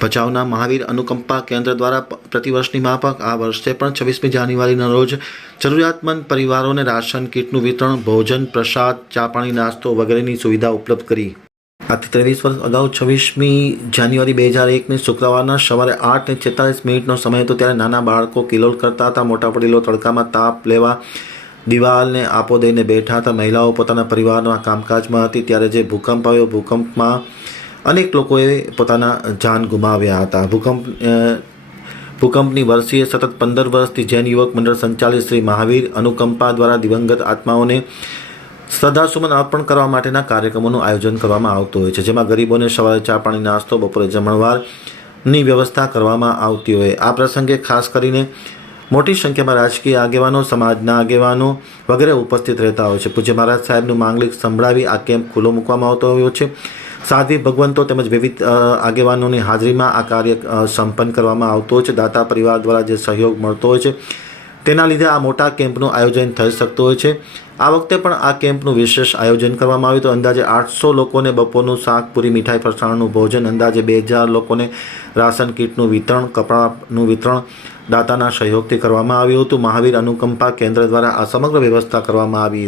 ભચાઉના મહાવીર અનુકંપા કેન્દ્ર દ્વારા પ્રતિવર્ષની માફક આ વર્ષે પણ છવ્વીસમી જાન્યુઆરીના રોજ જરૂરિયાતમંદ પરિવારોને રાશન કીટનું વિતરણ, ભોજન, પ્રસાદ, ચા પાણી, નાસ્તો વગેરેની સુવિધા ઉપલબ્ધ કરી. આથી ત્રેવીસ વર્ષ અગાઉ છવ્વીસમી જાન્યુઆરી બે હજાર એકની શુક્રવારના સવારે આઠ ને છેતાલીસ મિનિટનો સમય હતો ત્યારે નાના બાળકો કિલોલ કરતા હતા. મોટા વડીલો તડકામાં તાપ લેવા દિવાલને આપો દઈને બેઠા હતા. મહિલાઓ પોતાના પરિવારના કામકાજમાં હતી. ત્યારે જે ભૂકંપ આવ્યો, ભૂકંપમાં અનેક લોકોએ પોતાના જાન ગુમાવ્યા હતા. ભૂકંપ ભૂકંપની વર્ષીએ સતત પંદર વર્ષથી જૈન યુવક મંડળ સંચાલિત શ્રી મહાવીર અનુકંપા દ્વારા દિવંગત આત્માઓને શ્રદ્ધાસુમન અર્પણ કરવા માટેના કાર્યક્રમોનું આયોજન કરવામાં આવતું હોય છે, જેમાં ગરીબોને સવારે ચા પાણી, નાસ્તો, બપોરે જમણવારની વ્યવસ્થા કરવામાં આવતી હોય. આ પ્રસંગે ખાસ કરીને મોટી સંખ્યામાં રાજકીય આગેવાનો, સમાજના આગેવાનો વગેરે ઉપસ્થિત રહેતા હોય છે. પૂજ્ય મહારાજ સાહેબનું માંગલિક સંભળાવી આ કેમ્પ ખુલ્લો મૂકવામાં આવતો હોય છે. સાધ્વી ભગવંતો તેમજ વિવિધ આગેવાનોની હાજરીમાં આ કાર્ય સંપન્ન કરવામાં આવતો હોય છે દાતા પરિવાર દ્વારા જે સહયોગ મળતો હોય છે, તેના લીધે આ મોટા કેમ્પનું આયોજન થઈ શકતું હોય છે. આ વખતે પણ આ કેમ્પનું વિશેષ આયોજન કરવામાં આવ્યું તો અંદાજે આઠસો લોકોને બપોરનું શાક, પૂરી, મીઠાઈ, ફરસાણનું ભોજન, અંદાજે બે હજાર લોકોને રાશન કીટનું વિતરણ, કપડાનું વિતરણ દાતાના સહયોગથી કરવામાં આવ્યું હતું. મહાવીર અનુકંપા કેન્દ્ર દ્વારા આ સમગ્ર વ્યવસ્થા કરવામાં આવી